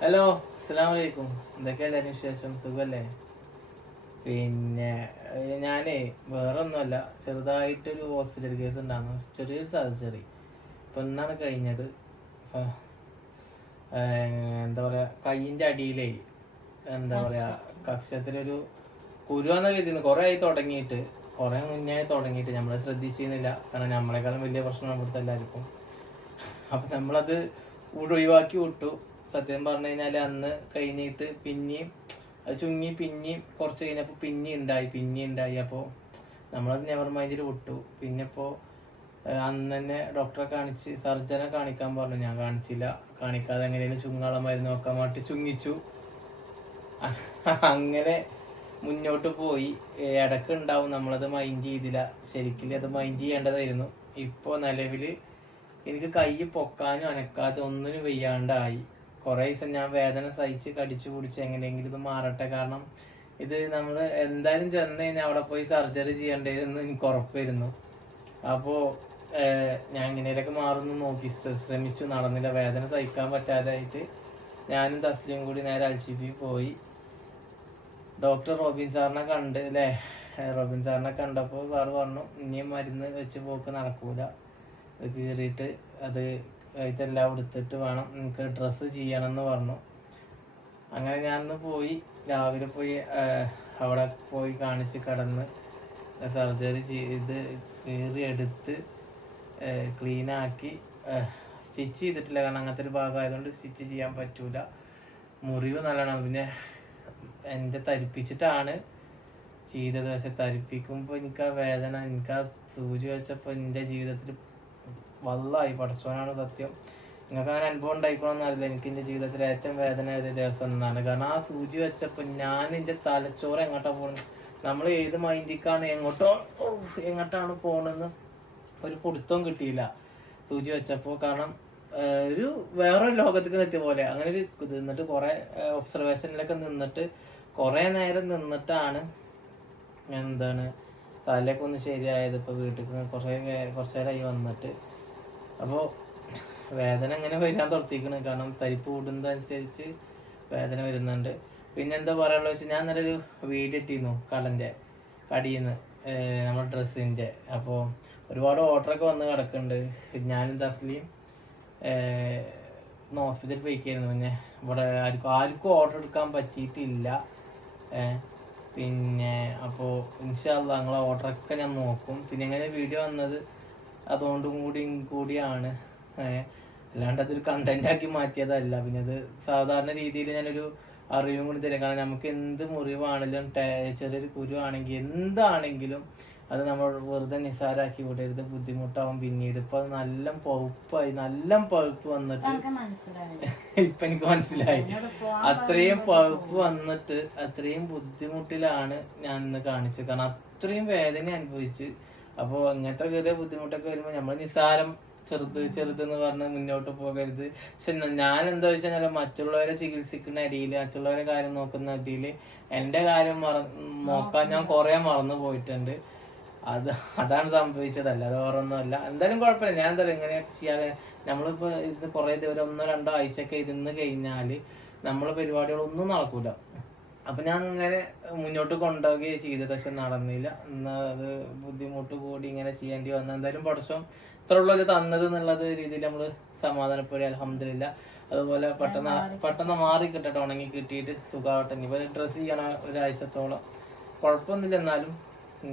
Hello, അസ്സലാമു അലൈക്കും. എന്തൊക്കെയാ എല്ലാവരും വിശേഷം? സുഖല്ലേ? പിന്നെ ഞാനേ വേറെ ഒന്നുമല്ല, ചെറുതായിട്ടൊരു ഹോസ്പിറ്റൽ കേസ് ഉണ്ടായിരുന്നു. ചെറിയൊരു സർജറി ഇപ്പം ഇന്നാണ് കഴിഞ്ഞത്. ഫ- എന്താ പറയുക, കയ്യിൻ്റെ അടിയിലേ എന്താ പറയുക, കക്ഷത്തിലൊരു കുരുവാന്ന് കരുതിയിരുന്നു. കുറേ ആയി തുടങ്ങിയിട്ട്, കുറേ മുന്നേ തുടങ്ങിയിട്ട് നമ്മൾ ശ്രദ്ധിച്ചിരുന്നില്ല. കാരണം നമ്മളെക്കാളും വലിയ പ്രശ്നം ഇവിടുത്തെ എല്ലാവർക്കും. അപ്പം നമ്മളത് ഒഴിവാക്കി വിട്ടു. സത്യം പറഞ്ഞു കഴിഞ്ഞാൽ അന്ന് കഴിഞ്ഞിട്ട് പിന്നെയും അത് ചുങ്ങി, പിന്നെയും കുറച്ച് കഴിഞ്ഞപ്പോൾ പിന്നെയും ഉണ്ടായി. അപ്പോൾ നമ്മളത് നെവർ മൈൻഡിൽ വിട്ടു. പിന്നെ ഇപ്പോൾ അന്ന് തന്നെ ഡോക്ടറെ കാണിച്ച് സർജനെ കാണിക്കാൻ പറഞ്ഞു. ഞാൻ കാണിച്ചില്ല. കാണിക്കാതെ എങ്ങനെയാണ് ചുങ്ങാള മരുന്ന് നോക്കാൻ വേണ്ടി ചുങ്ങിച്ചു. അങ്ങനെ മുന്നോട്ട് പോയി. ഇടയ്ക്ക് ഉണ്ടാവും, നമ്മളത് മൈൻഡ് ചെയ്തില്ല. ശരിക്കും അത് മൈൻഡ് ചെയ്യേണ്ടതായിരുന്നു. ഇപ്പോൾ നിലവിൽ എനിക്ക് കൈ പൊക്കാനും അനക്കാതെ ഒന്നിനും വയ്യാണ്ടായി. കുറേ ദിവസം ഞാൻ വേദന സഹിച്ച് കടിച്ചു പിടിച്ച് എങ്ങനെയെങ്കിലും ഇത് മാറട്ടെ. കാരണം ഇത് നമ്മൾ എന്തായാലും ചെന്ന് കഴിഞ്ഞാൽ അവിടെ പോയി സർജറി ചെയ്യേണ്ടതെന്ന് എനിക്ക് ഉറപ്പായിരുന്നു. അപ്പോൾ ഞാൻ എങ്ങനെയൊക്കെ മാറുന്നു നോക്കി ശ്രമിച്ചു, നടന്നില്ല. വേദന സഹിക്കാൻ പറ്റാതായിട്ട് ഞാനും തസ്ലിയും കൂടി നേരെ അൽഷിഫി പോയി. ഡോക്ടർ റോബിൻ സാറിനെ കണ്ട് അല്ലേ. റോബിൻ സാറിനെ കണ്ടപ്പോൾ സാറ് പറഞ്ഞു, ഇനിയും മരുന്ന് വെച്ച് പോക്ക് നടക്കൂല, അത് കീറിയിട്ട് അത് ഇതെല്ലാം എടുത്തിട്ട് വേണം നിങ്ങൾക്ക് ഡ്രസ്സ് ചെയ്യണമെന്ന് പറഞ്ഞു. അങ്ങനെ ഞാനൊന്ന് പോയി, രാവിലെ പോയി അവിടെ പോയി കാണിച്ച് കിടന്ന് സർജറി ചെയ്ത് കീറി എടുത്ത് ക്ലീനാക്കി. സ്റ്റിച്ച് ചെയ്തിട്ടില്ല, കാരണം അങ്ങനത്തെ ഒരു ഭാഗമായതുകൊണ്ട് സ്റ്റിച്ച് ചെയ്യാൻ പറ്റൂല. മുറിവ് നല്ലതാണ്. പിന്നെ എൻ്റെ തരിപ്പിച്ചിട്ടാണ് ചെയ്തത്. പക്ഷെ തരിപ്പിക്കുമ്പോൾ എനിക്ക് ആ വേദന, എനിക്ക് ആ സൂചി വെച്ചപ്പോൾ എൻ്റെ ജീവിതത്തിൽ വല്ലായി. പഠിച്ചവനാണ് സത്യം. നിങ്ങൾക്ക് അങ്ങനെ അനുഭവം ഉണ്ടായിക്കണമെന്നറിയില്ല. എനിക്ക് എൻ്റെ ജീവിതത്തിൽ ഏറ്റവും വേദന ഒരു ദിവസം എന്നാണ്. കാരണം ആ സൂചി വെച്ചപ്പോൾ ഞാൻ എൻ്റെ തലച്ചോറ് എങ്ങോട്ടാണ് പോകുന്നത്, നമ്മൾ ഏത് മൈൻഡിക്കാണ് എങ്ങോട്ടാണ് പോകണമെന്ന് ഒരു പിടുത്തവും കിട്ടിയില്ല സൂചി വെച്ചപ്പോൾ. കാരണം ഒരു വേറൊരു ലോകത്തേക്ക് എത്തിയ പോലെ അങ്ങനെ ഒരു നിന്നിട്ട് കുറേ ഒബ്സർവേഷനിലൊക്കെ നിന്നിട്ട് കുറേ നേരം നിന്നിട്ടാണ് എന്താണ് തലയൊക്കെ ഒന്ന് ശരിയായത്. ഇപ്പോൾ വീട്ടിൽ കുറച്ച് നേരമായി വന്നിട്ട്. അപ്പോൾ വേദന എങ്ങനെ വരാൻ തുടത്തിക്കണ്, കാരണം തരിപ്പ് കൂടുന്നതനുസരിച്ച് വേദന വരുന്നുണ്ട്. പിന്നെ എന്താ പറയാനുള്ളത് വെച്ചാൽ, ഞാൻ നല്ലൊരു വീഡിയോ ഇട്ടിരുന്നു കടൻ്റെ കടിയിൽ നിന്ന് നമ്മുടെ ഡ്രസ്സിൻ്റെ. അപ്പോൾ ഒരുപാട് ഓർഡറൊക്കെ വന്ന് കിടക്കുന്നുണ്ട്. ഞാനും തസ്ലിയും ഹോസ്പിറ്റലിൽ പോയിക്കായിരുന്നു. പിന്നെ ഇവിടെ ആർക്കും ഓർഡർ എടുക്കാൻ പറ്റിയിട്ടില്ല. പിന്നെ അപ്പോൾ ഇൻഷാ അല്ലാഹ് നിങ്ങളെ ഓർഡറൊക്കെ ഞാൻ നോക്കും. പിന്നെ എങ്ങനെ വീഡിയോ വന്നത് അതുകൊണ്ടും കൂടിയാണ്. അല്ലാണ്ട് അതൊരു കണ്ടന്റ് മാറ്റിയതല്ല. പിന്നെ അത് സാധാരണ രീതിയിൽ ഞാനൊരു അറിവും കൂടി തരാം. കാരണം നമുക്ക് എന്ത് മുറിവാണെങ്കിലും ചെറിയൊരു കുരുവാണെങ്കിൽ എന്താണെങ്കിലും അത് നമ്മൾ വെറുതെ നിസാരാക്കി വിടരുത്, ബുദ്ധിമുട്ടാവും പിന്നീട്. ഇപ്പൊ അത് നല്ല പഴുപ്പ് വന്നിട്ട് ഇപ്പൊ എനിക്ക് മനസ്സിലായി. അത്രയും പഴുപ്പ് വന്നിട്ട് അത്രയും ബുദ്ധിമുട്ടിലാണ് ഞാൻ ഇന്ന് കാണിച്ചത്. കാരണം അത്രയും വേദന അനുഭവിച്ച്. അപ്പോൾ ഇങ്ങനത്തെ ചെറിയ ബുദ്ധിമുട്ടൊക്കെ വരുമ്പോൾ നമ്മൾ നിസാരം ചെറുതെന്ന് പറഞ്ഞ് മുന്നോട്ട് പോകരുത്. പക്ഷെ ഞാൻ എന്താ വെച്ചാൽ മറ്റുള്ളവരെ ചികിത്സിക്കുന്ന അടിയിൽ, മറ്റുള്ളവരെ കാര്യം നോക്കുന്ന അടിയിൽ എൻ്റെ കാര്യം നോക്കാൻ ഞാൻ കുറേ മറന്നു പോയിട്ടുണ്ട്. അതാണ് സംഭവിച്ചതല്ല, അത് വേറൊന്നുമല്ല. എന്തായാലും കുഴപ്പമില്ല. ഞാൻ എന്തായാലും ഇങ്ങനെയൊക്കെ ചെയ്യാതെ നമ്മളിപ്പോൾ ഇത് കുറേ ദിവസം 1-2 ആഴ്ചയൊക്കെ ഇരുന്ന് കഴിഞ്ഞാൽ നമ്മളെ പരിപാടികളൊന്നും നടക്കൂല. അപ്പം ഞാൻ ഇങ്ങനെ മുന്നോട്ട് കൊണ്ടുപോവുകയും ചെയ്തത്. പക്ഷെ നടന്നില്ല. എന്നാൽ അത് ബുദ്ധിമുട്ട് കൂടി ഇങ്ങനെ ചെയ്യേണ്ടി വന്നു. എന്തായാലും പഠിച്ചോ ഇത്ര ഉള്ളത് തന്നത് എന്നുള്ളത് രീതിയിൽ നമ്മൾ സമാധാനപ്പെടുക, അൽഹംദുലില്ലാ. അതുപോലെ പെട്ടെന്ന് മാറി കിട്ടട്ടെ, ഉണങ്ങി കിട്ടിയിട്ട് സുഖമാവട്ടെ. ഇനിയിപ്പോൾ ഡ്രസ്സ് ചെയ്യണം ഒരാഴ്ചത്തോളം, കുഴപ്പമൊന്നുമില്ല. എന്നാലും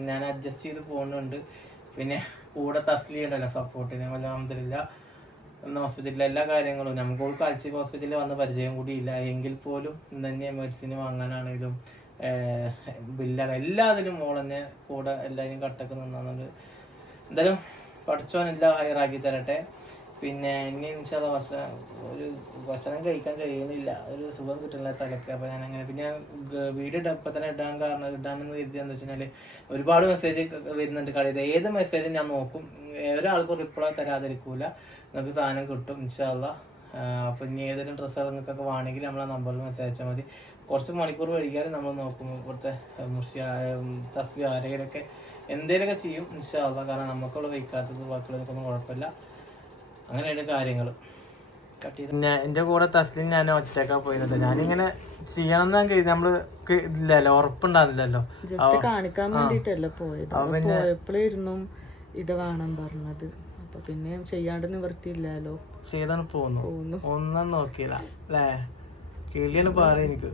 ഞാൻ അഡ്ജസ്റ്റ് ചെയ്ത് പോകുന്നുണ്ട്. പിന്നെ കൂടെ തസ്ലി ഉണ്ടല്ലോ സപ്പോർട്ടിന്, അൽഹംദുലില്ലാ. ഹോസ്പിറ്റലിലെ എല്ലാ കാര്യങ്ങളും നമുക്ക് കാൽച്ചിക് ഹോസ്പിറ്റലിൽ വന്ന പരിചയം കൂടിയില്ല. എങ്കിൽ പോലും തന്നെ മെഡിസിൻ വാങ്ങാനാണെങ്കിലും ബില്ലാണ് എല്ലാത്തിനും മോൾ തന്നെ കൂടെ എല്ലാവരും കട്ടൊക്കെ നിന്നുണ്ട്. എന്തായാലും പഠിച്ചോനെല്ലാം ഹയറാക്കി തരട്ടെ. പിന്നെ ഇനി ഇൻഷാല്ലാ ഒരു ഭക്ഷണം കഴിക്കാൻ കഴിയുന്നില്ല, ഒരു സുഖം കിട്ടുന്നില്ല തലക്ക്. അപ്പോൾ ഞാൻ അങ്ങനെ പിന്നെ വീഡിയോ ഇപ്പം തന്നെ ഇടാമെന്ന് കരുതിയെന്ന് വെച്ച് കഴിഞ്ഞാൽ ഒരുപാട് മെസ്സേജ് വരുന്നുണ്ട് കളിയത്. ഏത് മെസ്സേജും ഞാൻ നോക്കും, ഒരാൾക്കും റിപ്ലൈ തരാതിരിക്കൂല. നിങ്ങൾക്ക് സാധനം കിട്ടും ഇൻഷാല്ലാ. അപ്പോൾ ഇനി ഏതെങ്കിലും ഡ്രസ്സുകൾ നിങ്ങൾക്കൊക്കെ വേണമെങ്കിൽ നമ്മളെ നമ്പറിൽ മെസ്സേജ് അയച്ചാൽ മതി. കുറച്ച് മണിക്കൂർ വൈകിയാലും നമ്മൾ നോക്കും. ഇവിടുത്തെ തസ്ലി ആരെങ്കിലൊക്കെ എന്തെങ്കിലുമൊക്കെ ചെയ്യും ഇൻഷാല്ലാ. കാരണം നമുക്കുള്ള വയ്ക്കാത്തത് ബാക്കിയുള്ളവർക്കൊന്നും കുഴപ്പമില്ല. അങ്ങനെയാണ് കാര്യങ്ങൾ. എന്റെ കൂടെ തസ്ലിം ഞാൻ ഒറ്റക്കാ പോയിരുന്നില്ല. ഞാനിങ്ങനെ ചെയ്യണം എന്ന് നമ്മള് ഇല്ലല്ലോ, ഉറപ്പുണ്ടാവില്ലല്ലോ. കാണിക്കാൻ വേണ്ടിട്ടല്ല പോയത്. പോയപ്പോഴായിരുന്നു ഇത് വേണം പറഞ്ഞത്. അപ്പൊ പിന്നെ ചെയ്യാണ്ട് നിവർത്തിയില്ലല്ലോ, ചെയ്താണ് പോന്നു. ഒന്നും നോക്കിയില്ല അല്ലേ? കിളിയാണ് പാറ. എനിക്ക്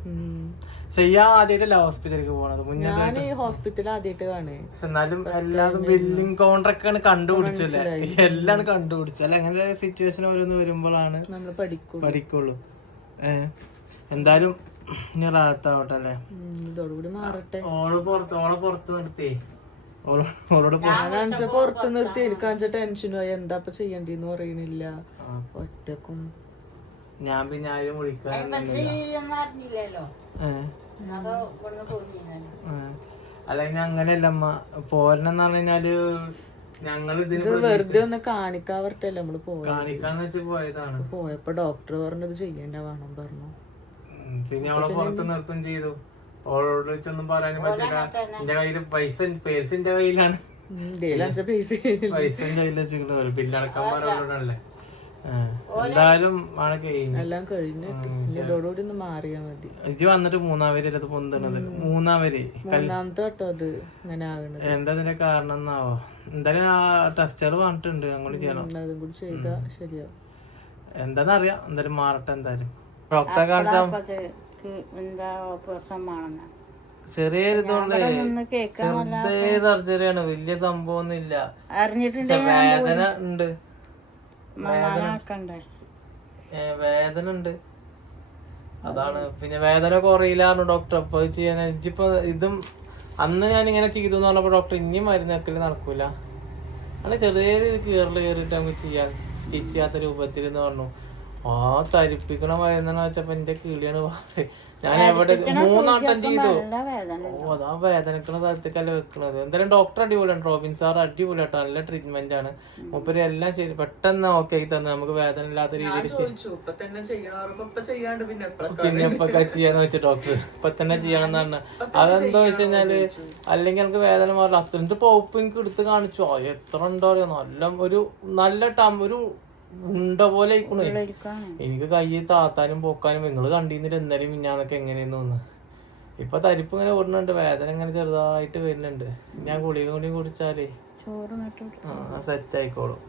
ചെയ്യാൻ ആദ്യമായിട്ടല്ല ഹോസ്പിറ്റലിലേക്ക് പോണത്. മുന്നേ ഹോസ്പിറ്റൽ ആദ്യമായിട്ട് കാണേ. എന്നാലും എല്ലാതും ബില്ലിംഗ് കൗണ്ടറൊക്കെ കണ്ടുപിടിച്ചല്ലേ, എല്ലാം കണ്ടുപിടിച്ചു അല്ല. അങ്ങനെ സിറ്റുവേഷൻ ഓരോന്ന് വരുമ്പോഴാണ് നമ്മൾ പഠിക്കുള്ളൂ. എന്തായാലും ഇനി റാഹത്താവട്ടെ അല്ലേ? ഇതോടുകൂടി മാറട്ടെ. ഓളെ പുറത്ത് നിർത്തി, പുറത്ത് നിർത്തി. എനിക്ക് ടെൻഷനായി, എന്താ ചെയ്യണ്ടെന്ന് പറയണില്ല ഒറ്റക്കും. ഞാൻ പിന്നെ ആരും വിളിക്കാറില്ലല്ലോ. അല്ലെങ്കിൽ അങ്ങനെയല്ല അമ്മ പോരണെന്ന് പറഞ്ഞു കഴിഞ്ഞാല് ഞങ്ങള് വെറുതെ ഒന്ന് കാണിക്കാൻ പറ്റല്ലേ നമ്മള് കാണിക്കാന്ന് വെച്ച് പോയതാണ്. പോയപ്പോ ഡോക്ടർ പറഞ്ഞത് ചെയ്യേണ്ട വേണം പറഞ്ഞു. പിന്നെ അവളെ പുറത്ത് നിർത്തും ചെയ്തു. ഓളോട് വെച്ചൊന്നും പറയാനും പറ്റില്ല. എന്റെ കയ്യില് പേഴ്സ് എന്റെ കയ്യിലാണ്, പൈസ കയ്യിൽ വെച്ചിട്ട് പിന്നെ അടക്കന്മാരോടല്ലേ. എന്തായാലും എല്ലാം കഴിഞ്ഞു. ഇതോടുകൂടി ഒന്ന് മാറിയാ മതി. ഇജ്ജ് വന്നിട്ട് മൂന്നാവര് അത് പൊന്തണത്. മൂന്നാമത്തെ കേട്ടോ അത് ഇങ്ങനെ ആകണത്. എന്താ ഇതിന്റെ കാരണം എന്നാവോ? എന്തായാലും ആ ടെസ്റ്റുകൾ പറഞ്ഞിട്ടുണ്ട്, അങ്ങോട്ട് ചെയ്യണം. അതും കൂടി ചെയ്താ ശരിയാവും. എന്താന്നറിയാം. എന്തായാലും മാറട്ടെ. എന്തായാലും ഡോക്ടറെ കാണിച്ചാ ചെറിയൊരിതുകൊണ്ട് ചെറുതേ സർജറിയാണ്, വലിയ സംഭവം ഒന്നും ഇല്ല. വേദന ഉണ്ട്, വേദന ഉണ്ട്. അതാണ് പിന്നെ വേദന കുറയില്ലായിരുന്നു ഡോക്ടർ. അപ്പൊ ചെയ്യാൻ ഇപ്പൊ ഇതും അന്ന് ഞാൻ ഇങ്ങനെ ചെയ്തു എന്ന് പറഞ്ഞപ്പോ ഡോക്ടർ ഇനിയും മരുന്ന് വെക്കല് നടക്കൂല, അങ്ങനെ ചെറിയ കീറിട്ട് നമുക്ക് ചെയ്യാം, സ്റ്റിച്ച് ചെയ്യാത്ത രൂപത്തിൽ എന്ന് പറഞ്ഞു. ആ തരിപ്പിക്കണ മരുന്നെന്ന് വെച്ചപ്പോ എന്റെ കിളിയാണ് പാറ്. ഞാൻ എവിടെ 3 വട്ടം ചെയ്തു. അതാ വേദനക്കണ സ്ഥലത്തേക്കല്ല വെക്കണത്. എന്തായാലും ഡോക്ടർ അടിപൊളിയാണ്, റോബിൻ സാർ അടിപൊളിയാട്ടോ, നല്ല ട്രീറ്റ്മെന്റ് ആണ്. മൂപ്പര് എല്ലാം ശരി പെട്ടെന്ന് ഓക്കെ ആയി തന്നെ, നമുക്ക് വേദന ഇല്ലാത്ത രീതിയിൽ പിന്നെ എപ്പൊക്കെ ചെയ്യാന്ന് വെച്ച ഡോക്ടർ ഇപ്പൊ തന്നെ ചെയ്യണം എന്ന് പറഞ്ഞ. അതെന്താ വെച്ച് കഴിഞ്ഞാല് അല്ലെങ്കിൽ എനിക്ക് വേദന മാറില്ല. അത്രന്റെ പൗപ്പ് എനിക്ക് എടുത്ത് കാണിച്ചു. എത്ര ഉണ്ടോ അറിയാം, നല്ല ഒരു ഉണ്ട പോലെ ആയിക്കണേ. എനിക്ക് കൈ താത്താനും പോക്കാനും നിങ്ങള് കണ്ടിരുന്നില്ല എന്നാലും മിഞ്ഞാന്നൊക്കെ എങ്ങനെയെന്ന് തോന്നുന്നു. ഇപ്പൊ തരിപ്പ് ഇങ്ങനെ ഓടുന്നുണ്ട്, വേദന ഇങ്ങനെ ചെറുതായിട്ട് വരുന്നുണ്ട്. ഞാൻ ഗുളിക കൂടി കുടിച്ചാലേ സെറ്റ് ആയിക്കോളും.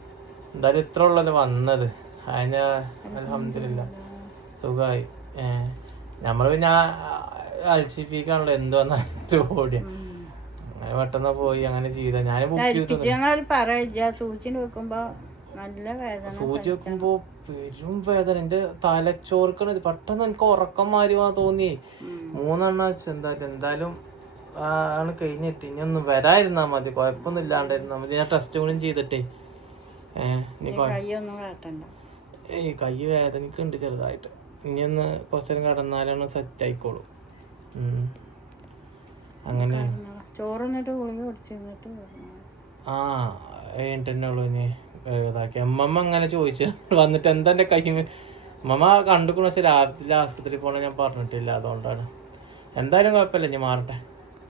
എന്തായാലും ഇത്ര ഉള്ളല്ലോ വന്നത്. അതിന് അൽഹംദുലില്ലാ സുഖമായി. നമ്മള് പിന്നെ അൽഷിഫിക്കാണല്ലോ എന്ത് വന്നാലും ഓടിയ, അങ്ങനെ പെട്ടെന്ന് പോയി അങ്ങനെ ചെയ്ത. ഞാൻ ബുക്ക് ചെയ്തിട്ടുണ്ട്. സൂചി വെക്കുമ്പോ പെരും വേദന, എന്റെ തലച്ചോർക്കണത്. പെട്ടെന്ന് എനിക്ക് ഉറക്കം മാറിവാ തോന്നിയേ. 3 എണ്ണം വെച്ചു. എന്തായാലും ആണ് കഴിഞ്ഞിട്ട് ഇനി ഒന്ന് വരാതിരുന്നാ മതി, കുഴപ്പമൊന്നും ഇല്ലാണ്ടിരുന്നാ മതി. ഞാൻ ടെസ്റ്റ് കൂടി ചെയ്തിട്ടേ കൈ വേദനക്കുണ്ട് ചെറുതായിട്ട്. ഇനി ഒന്ന് കുറച്ചേരം കടന്നാലാണ് സെറ്റ് ആയിക്കോളും. അങ്ങനെയാണ്. കഴിഞ്ഞിട്ടെന്നെ ഉള്ളു ഇനി ഇതാക്കി. അമ്മമ്മ അങ്ങനെ ചോദിച്ചു വന്നിട്ട് എന്താ എന്റെ കൈ. അമ്മമ്മ കണ്ടുക്കണ, പക്ഷെ രാത്രി ആസ്പത്രിയിൽ പോകണ ഞാൻ പറഞ്ഞിട്ടില്ല, അതുകൊണ്ടാണ്. എന്തായാലും കുഴപ്പമില്ല, ഇനി മാറട്ടെ.